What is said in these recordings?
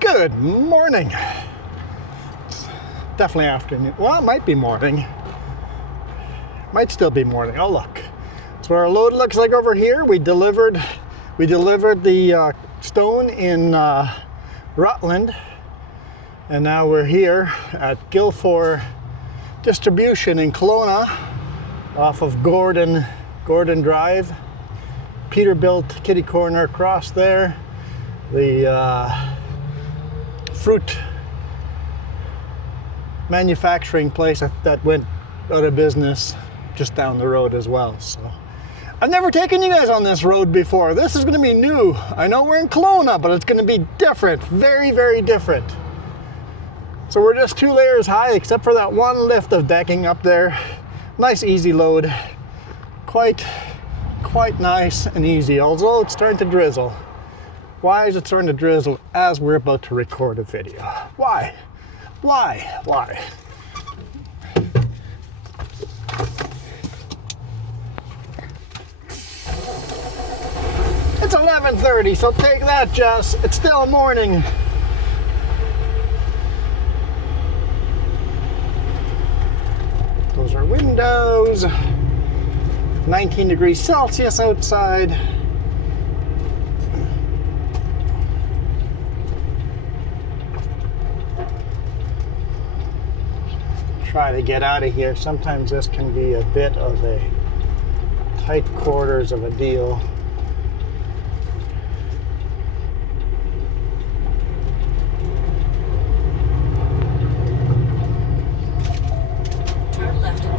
Good morning. It's definitely afternoon. Well, it might be morning. Might still be morning. Oh, look. That's what our load looks like over here. We delivered the stone in Rutland, and now we're here at Guilford Distribution in Kelowna, off of Gordon Drive. Peterbilt kitty corner across there. The fruit manufacturing place that went out of business just down the road as well. So I've never taken you guys on this road before. This is going to be new. I know we're in Kelowna, but it's going to be different. Very, very different. So we're just 2 layers high, except for that one lift of decking up there. Nice easy load. Quite nice and easy, although it's starting to drizzle. Why is it starting to drizzle as we're about to record a video? Why? It's 11:30, so take that, Jess. It's still morning. Those are windows. 19 degrees Celsius outside. Try to get out of here. Sometimes this can be a bit of a tight quarters of a deal. Turn left at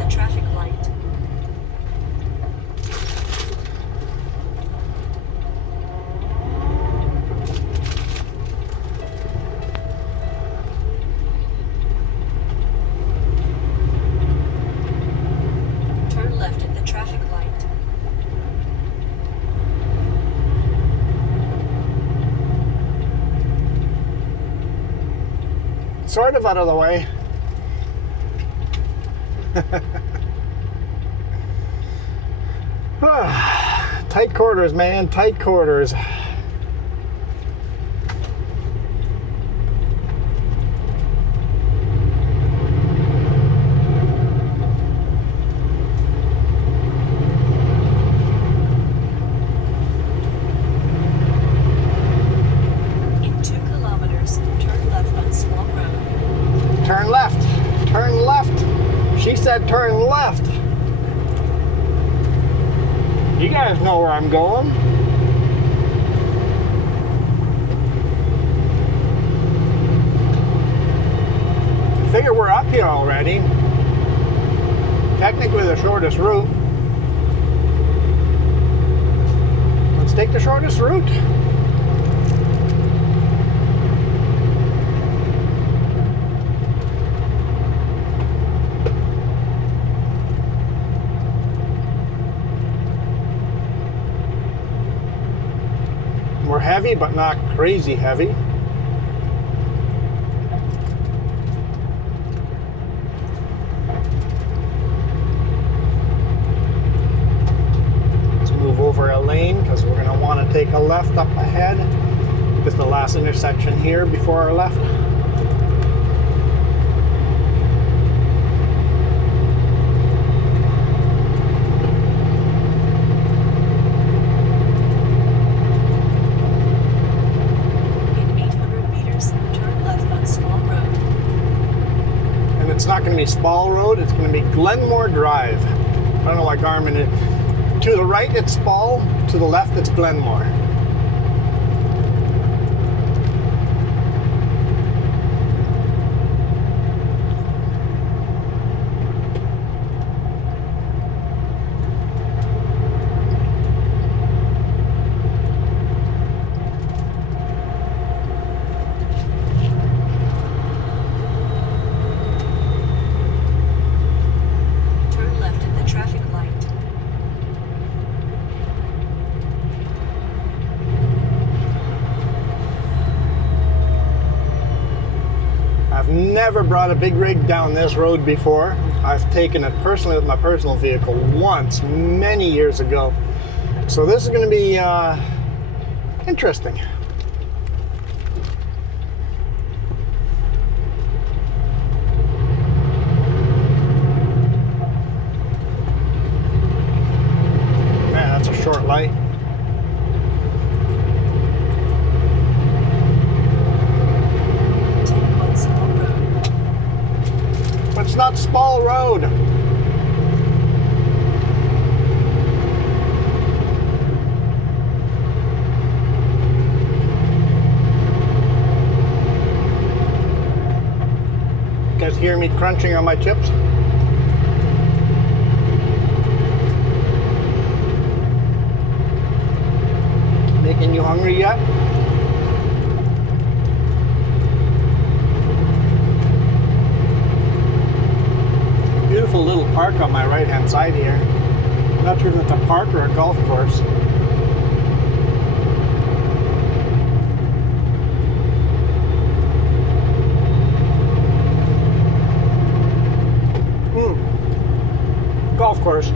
the traffic light. Sort of out of the way. Tight quarters, man, tight quarters. Turn left. She said turn left. You guys know where I'm going. Figure we're up here already. Technically the shortest route. Let's take the shortest route. We're heavy, but not crazy heavy. Let's move over a lane because we're going to want to take a left up ahead. This is the last intersection here before our left. It's not going to be Spall Road, it's going to be Glenmore Drive. I don't know why Garmin is. To the right it's Spall, to the left it's Glenmore. Never brought a big rig down this road before. I've taken it personally with my personal vehicle once, many years ago. So this is going to be Interesting. Man, that's a short light. Continue on Small Road. It's not Spall Road. You guys hear me crunching on my chips? Making you hungry yet? Beautiful little park on my right hand side here. I'm not sure if it's a park or a golf course. Golf course.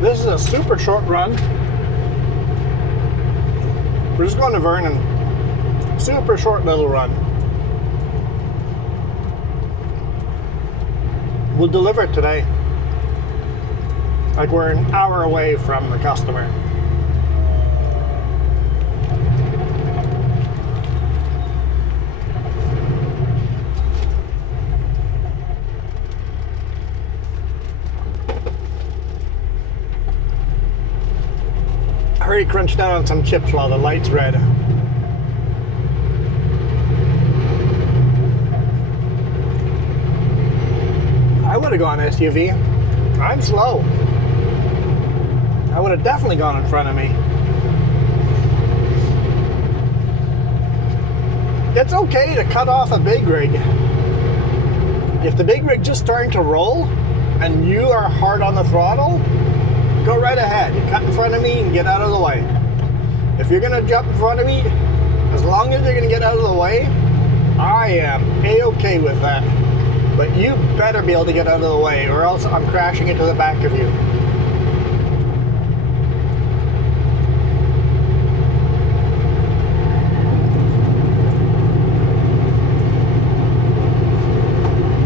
This is a super short run. We're just going to Vernon. Super short little run. We'll deliver it today. Like we're an hour away from the customer. Hurry, crunch down on some chips while the light's red. I would have gone SUV. I'm slow. I would have definitely gone in front of me. It's okay to cut off a big rig. If the big rig just starting to roll and you are hard on the throttle, go right ahead. Cut in front of me and get out of the way. If you're gonna jump in front of me, as long as you're gonna get out of the way, I am A-okay with that. But you better be able to get out of the way or else I'm crashing into the back of you.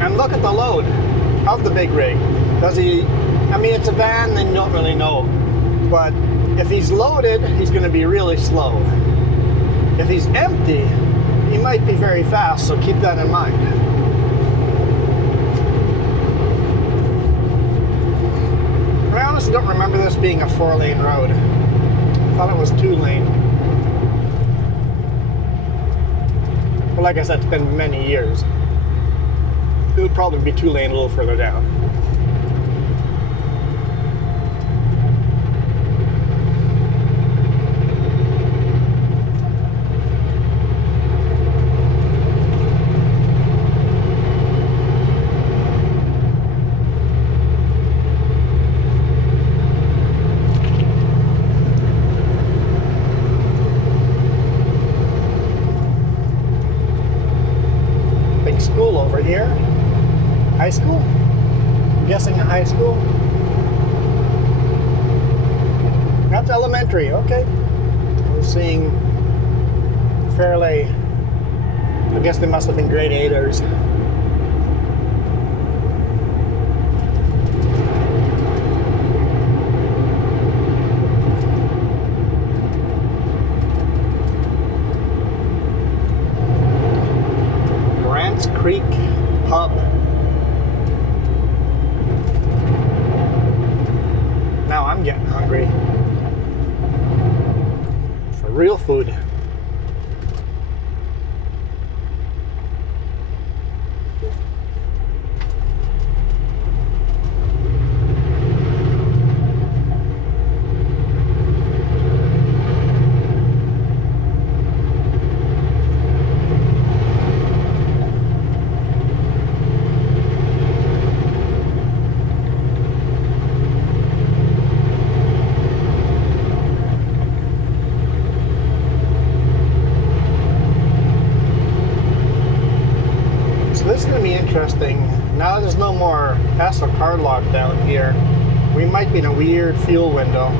And look at the load of the big rig. Does he, I mean, it's a van, then you don't really know. But if he's loaded, he's going to be really slow. If he's empty, he might be very fast, so keep that in mind. I honestly don't remember this being a 4-lane road. I thought it was 2-lane. But like I said, it's been many years. It would probably be 2-lane a little further down. School over here. High school? I'm guessing a high school. That's elementary, okay. We're seeing fairly, I guess they must have been grade 8ers. Creek Pub. Now I'm getting hungry for real food. car locked down here. We might be in a weird fuel window.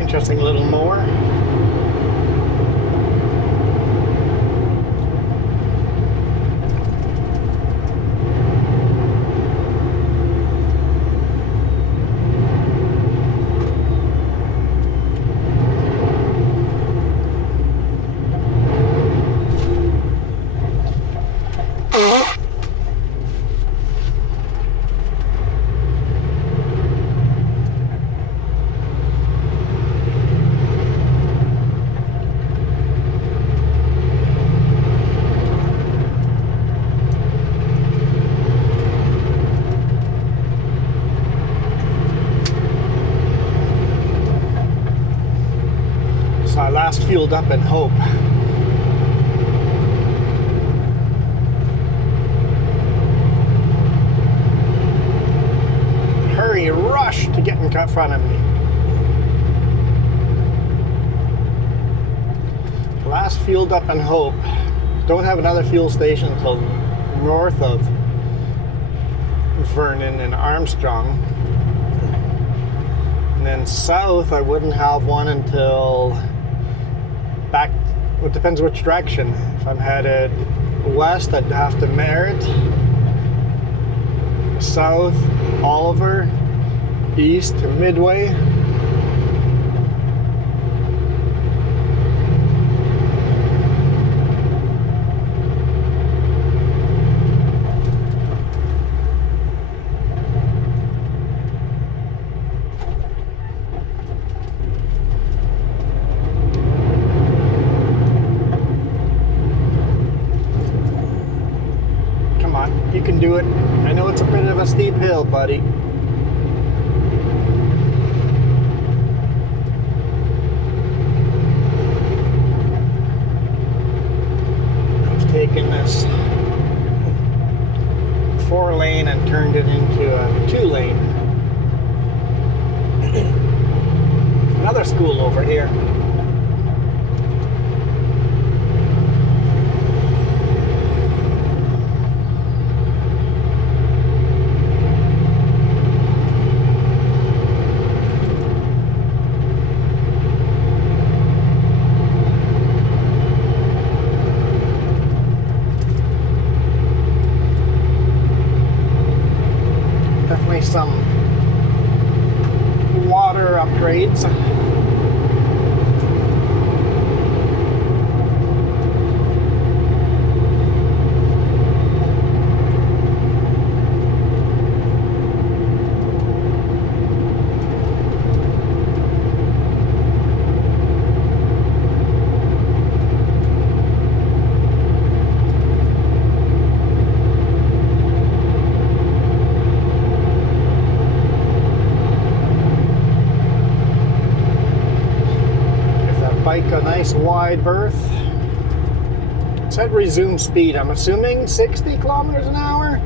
Interesting little mower. So I last fueled up in Hope. Hurry, rush to get in front of me. Last fueled up in Hope. Don't have another fuel station until north of Vernon and Armstrong. And then south, I wouldn't have one until back, it depends which direction. If I'm headed west, I'd have to Merritt. South, Oliver. East, Midway. You can do it. I know it's a bit of a steep hill, buddy. I've taken this 4-lane and turned it into a 2-lane. Another school over here. Some water upgrades. A nice wide berth. It said resume speed. I'm assuming 60 kilometers an hour.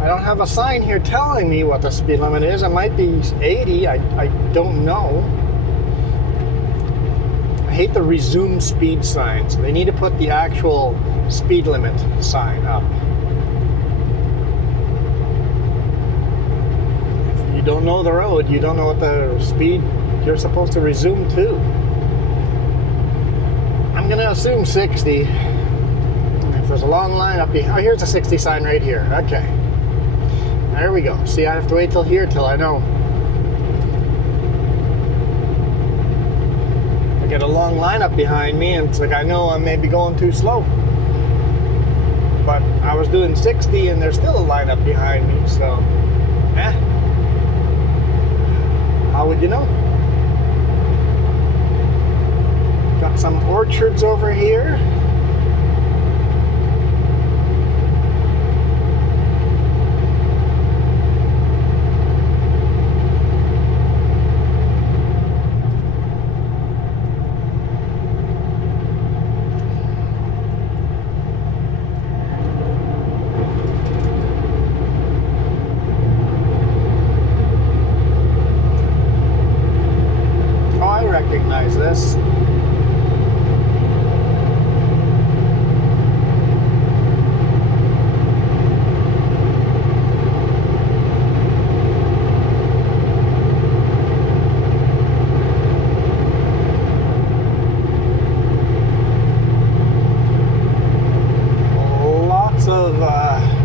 I don't have a sign here telling me what the speed limit is. It might be 80. I don't know. I hate the resume speed signs. They need to put the actual speed limit sign up. If you don't know the road, you don't know what the speed you're supposed to resume to. I'm gonna assume 60. If there's a long line up here, oh, here's a 60 sign right here. Okay, there we go. See, I have to wait till here till I know. I get a long line up behind me, and it's like I know I may be going too slow. But I was doing 60, and there's still a line up behind me. So, how would you know? Got some orchards over here. recognize this.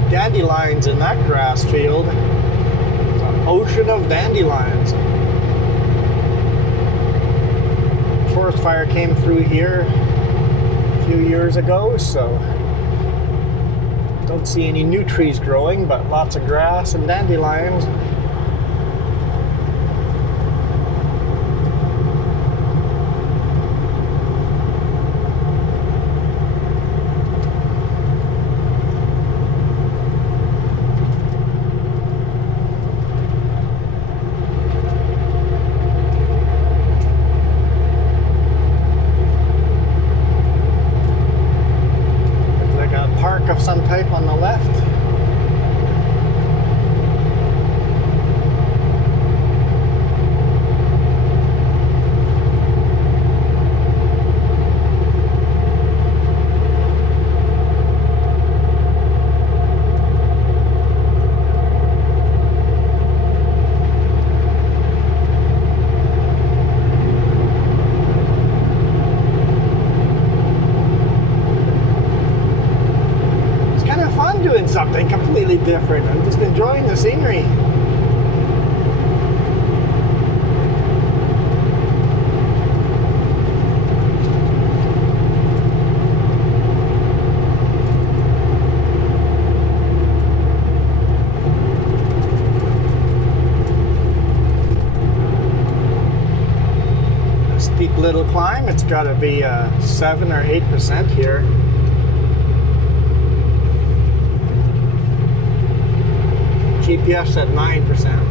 Dandelions in that grass field. It's an ocean of dandelions. Forest fire came through here a few years ago, so don't see any new trees growing, but lots of grass and dandelions. Of some type on the left. Doing something completely different. I'm just enjoying the scenery. A steep little climb. It's got to be 7 or 8% here. GPS at 9%.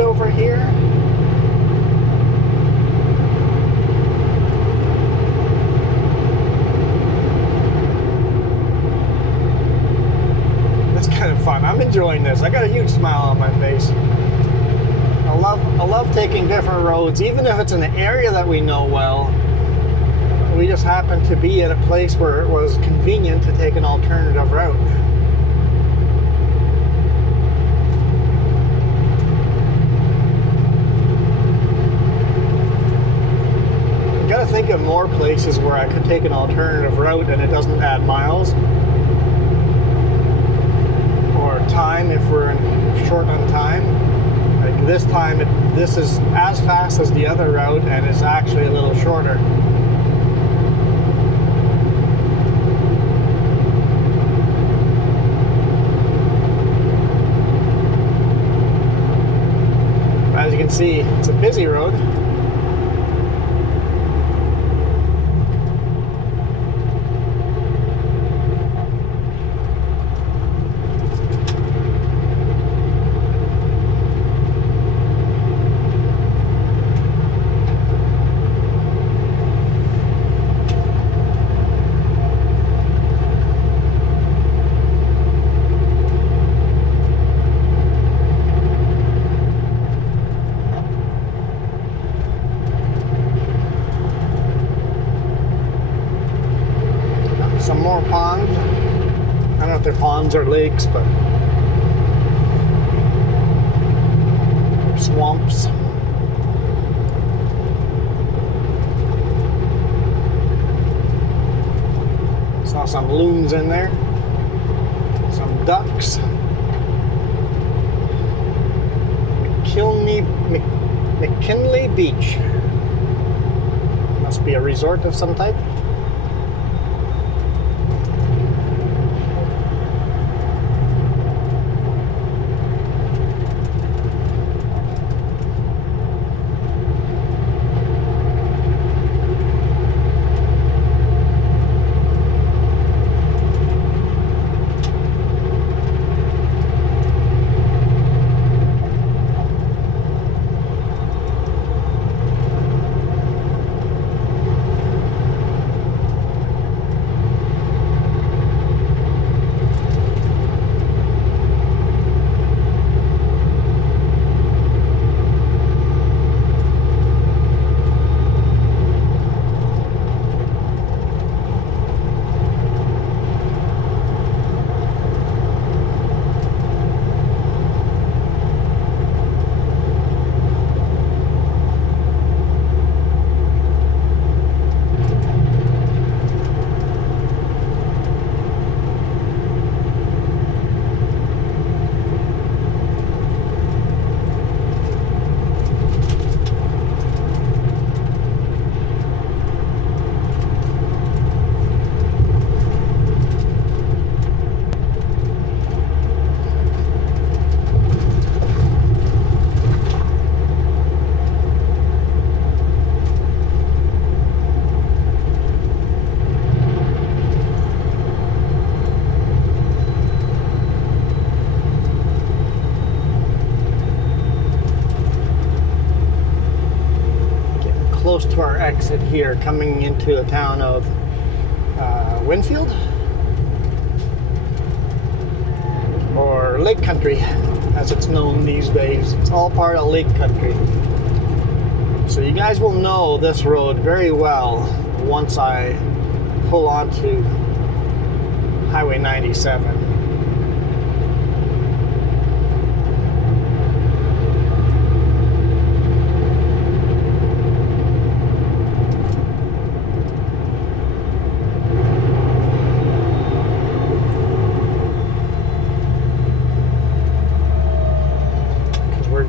Over here. That's kind of fun. I'm enjoying this. I got a huge smile on my face. I love taking different roads, even if it's in an area that we know well. We just happened to be at a place where it was convenient to take an alternative route. Think of more places where I could take an alternative route and it doesn't add miles or time if we're short on time. Like this time, this is as fast as the other route and it's actually a little shorter. As you can see, it's a busy road. Some more ponds. I don't know if they're ponds or lakes, but swamps. Saw some loons in there. Some ducks. McKinley Beach. Must be a resort of some type. close to our exit here, coming into the town of Winfield, or Lake Country, as it's known these days. It's all part of Lake Country. So you guys will know this road very well once I pull onto Highway 97.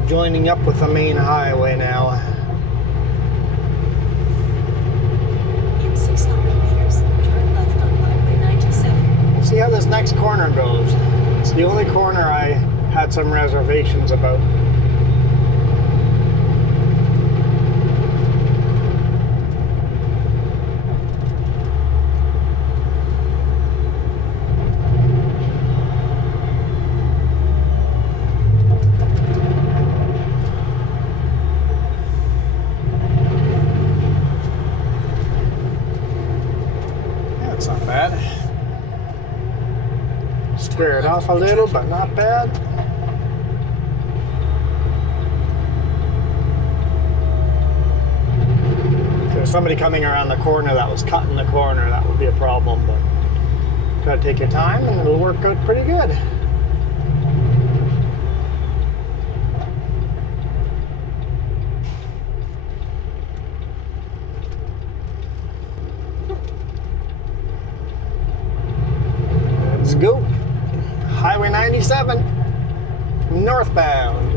Joining up with the main highway now. In 600 meters, turn left on Highway 97. We'll see how this next corner goes. It's the only corner I had some reservations about. Square it off a little, but not bad. If there's somebody coming around the corner that was cutting the corner, that would be a problem, but gotta take your time and it'll work out pretty good. Let's go. Highway 97, northbound.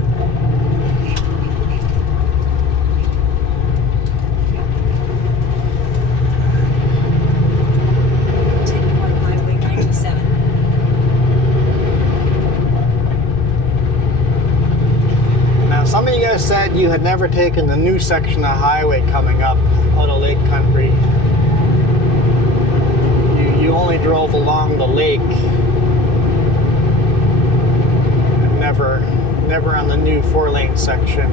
Continue on Highway 97. Now, some of you guys said you had never taken the new section of highway coming up out of Lake Country. You only drove along the lake. Never on the new 4-lane section.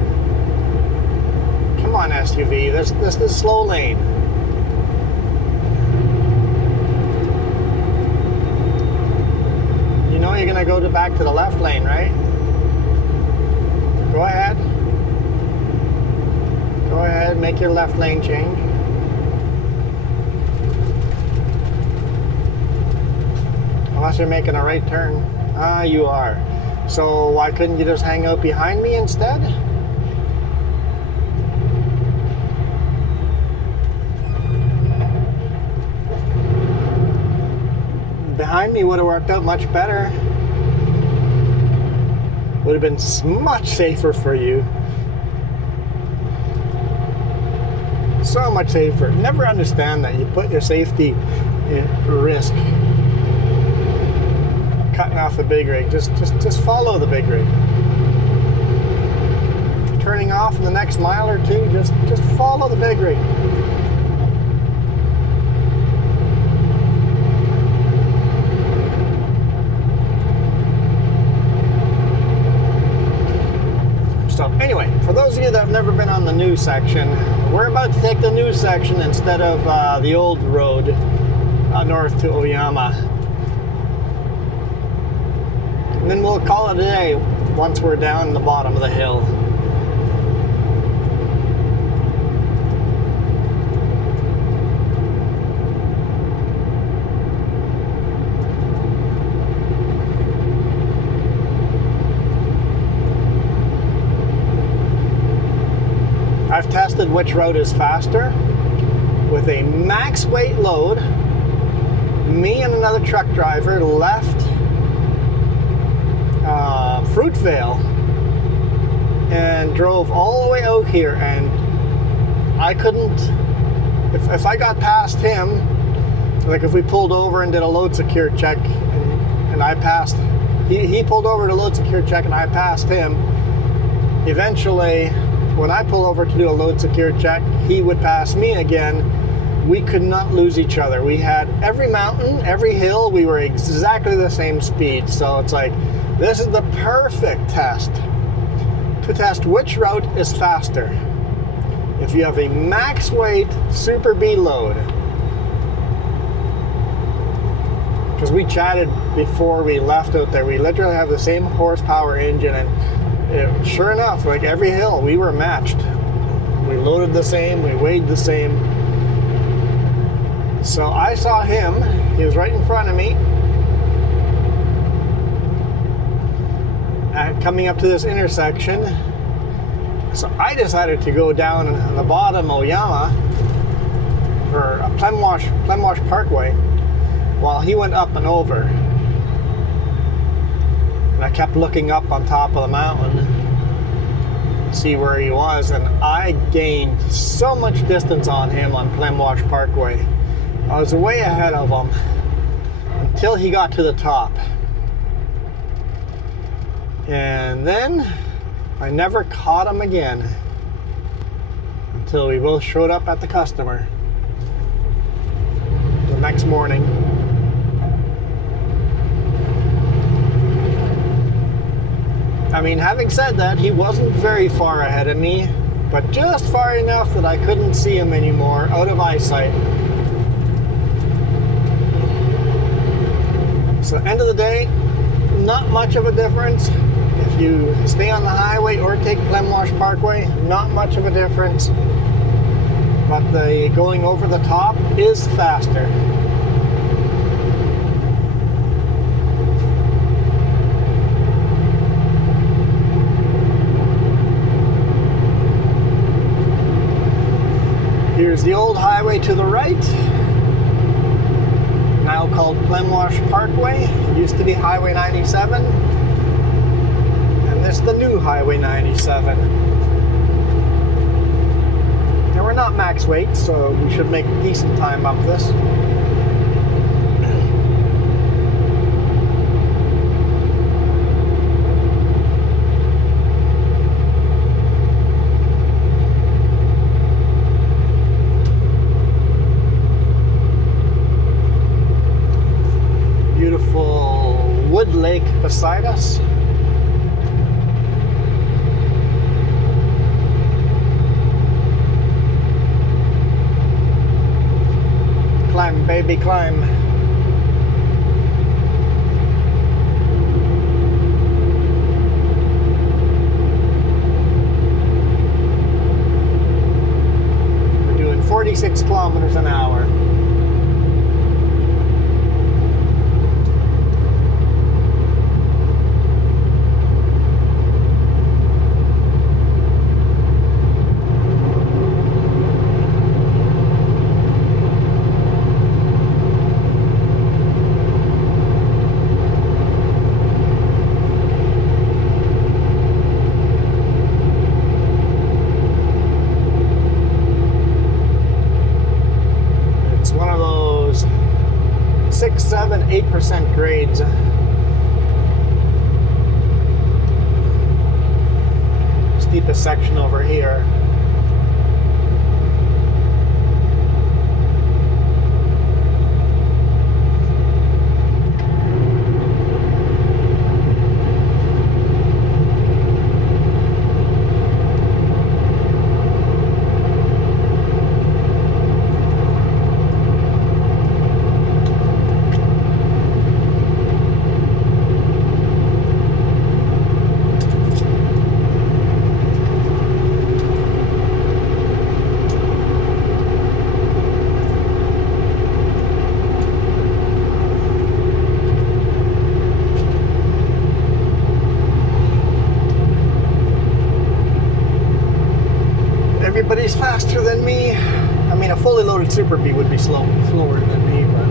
Come on, SUV. This is slow lane. You know you're gonna go back to the left lane, right? Go ahead. Go ahead, make your left lane change. Unless you're making a right turn. Ah, you are. So why couldn't you just hang out behind me instead? Behind me would have worked out much better. Would have been much safer for you. So much safer. Never understand that. You put your safety at risk. Cutting off the big rig. Just follow the big rig. Turning off in the next mile or two, just follow the big rig. So anyway, for those of you that have never been on the new section, we're about to take the new section instead of the old road north to Oyama. And then we'll call it a day once we're down the bottom of the hill. I've tested which road is faster with a max weight load. Me and another truck driver left Fruitvale and drove all the way out here, and I couldn't, if I got past him, like if we pulled over and did a load secure check and I passed, he pulled over to load secure check and I passed him, eventually when I pull over to do a load secure check, he would pass me again. We could not lose each other. We had every mountain, every hill, we were exactly the same speed. So it's like, this is the perfect test to test which route is faster. if you have a max weight Super B load, because we chatted before we left out there, we literally have the same horsepower engine, and sure enough, like every hill, we were matched. We loaded the same, we weighed the same. So I saw him, he was right in front of me, coming up to this intersection. So I decided to go down on the bottom of Oyama, or Plemwash Parkway, while he went up and over. And I kept looking up on top of the mountain to see where he was, and I gained so much distance on him on Plemwash Parkway. I was way ahead of him until he got to the top. And then I never caught him again until we both showed up at the customer the next morning. I mean, having said that, he wasn't very far ahead of me, but just far enough that I couldn't see him anymore, out of eyesight. So end of the day, not much of a difference. If you stay on the highway or take Plemwash Parkway, not much of a difference. But the going over the top is faster. Here's the old highway to the right, now called Plemwash Parkway. It used to be Highway 97. This is the new Highway 97. Now we're not max weight, so we should make decent time up this. Beautiful wood lake beside us. Climb, baby, climb. We're doing 46 kilometers an hour. One of those 6, 7, 8% grades. Steepest section over here. Everybody's faster than me. I mean, a fully loaded Super B would be slower than me, but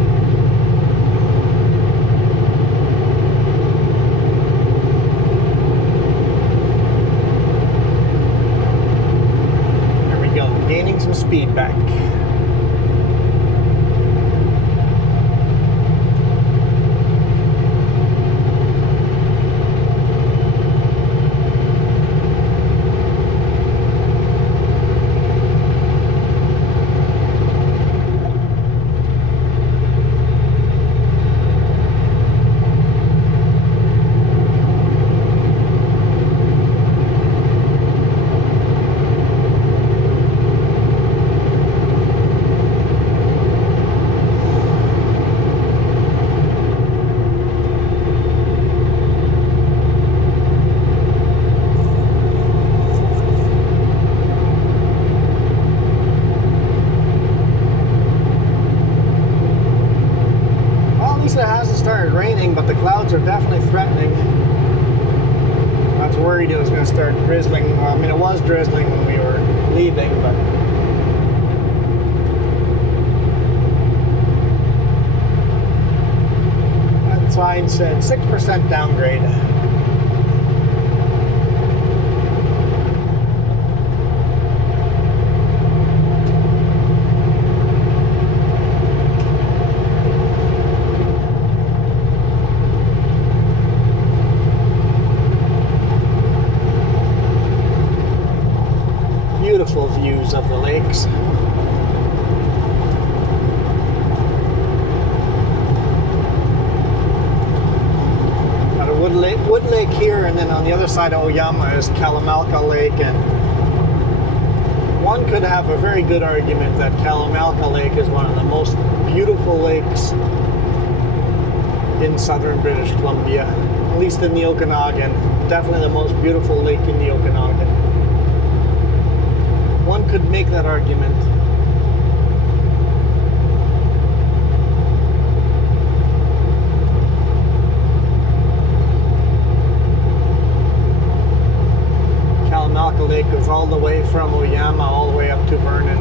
there we go, gaining some speed back. worried it was going to start drizzling. Well, I mean, it was drizzling when we were leaving, but that sign said 6% downgrade. Beautiful views of the lakes. Got a wood lake here, and then on the other side of Oyama is Kalamalka Lake, and one could have a very good argument that Kalamalka Lake is one of the most beautiful lakes in southern British Columbia, at least in the Okanagan. Definitely the most beautiful lake in the Okanagan. One could make that argument. Kalamalka Lake goes all the way from Oyama all the way up to Vernon.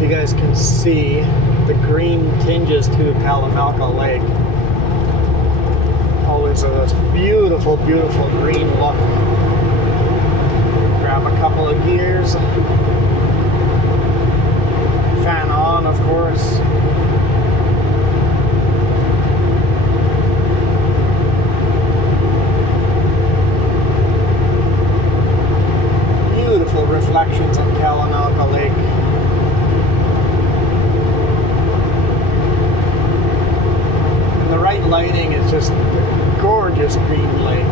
You guys can see the green tinges to Kalamalka Lake. Always this beautiful, beautiful green look. Grab a couple of gears. Fan on, of course. Beautiful reflections on Kalamalka Lake. The right lighting is just a gorgeous green lake.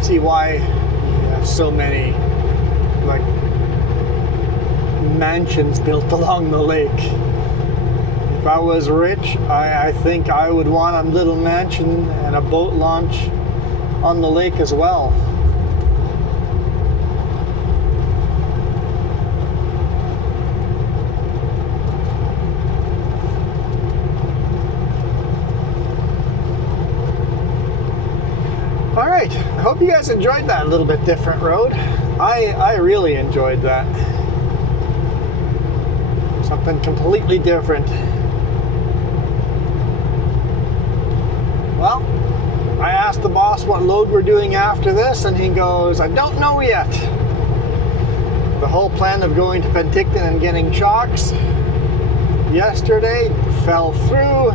See why you have so many like mansions built along the lake. If I was rich, I think I would want a little mansion and a boat launch on the lake as well. Alright, I hope you guys enjoyed that little bit different road. I really enjoyed that. Something completely different. Well, I asked the boss what load we're doing after this, and he goes, I don't know yet. The whole plan of going to Penticton and getting chocks yesterday fell through.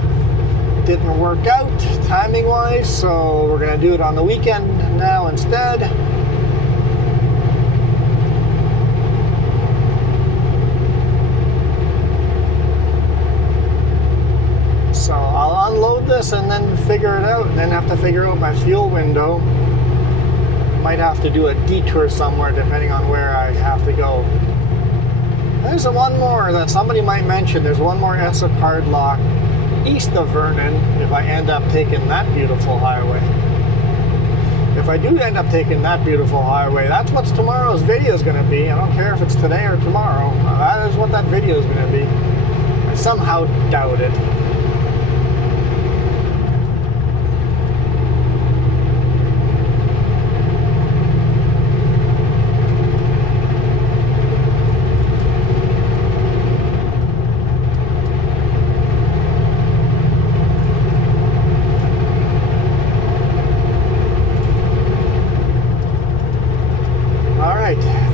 Didn't work out timing wise, so we're gonna do it on the weekend now instead. So I'll unload this and then figure it out, and then have to figure out my fuel window. Might have to do a detour somewhere depending on where I have to go. There's one more that somebody might mention. There's one more ESSA card lock east of Vernon if I end up taking that beautiful highway. If I do end up taking that beautiful highway, that's what tomorrow's video is going to be. I don't care if it's today or tomorrow. That is what that video is going to be. I somehow doubt it.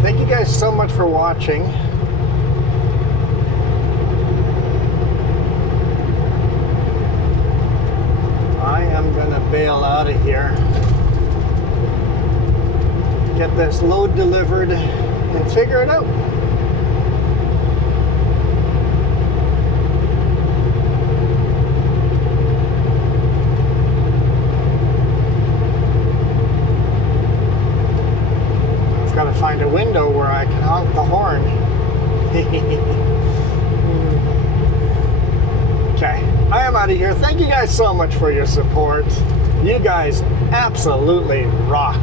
Thank you guys so much for watching. I am gonna bail out of here, get this load delivered, and figure it out. Find a window where I can honk the horn. Okay, I am out of here. Thank you guys so much for your support. You guys absolutely rock.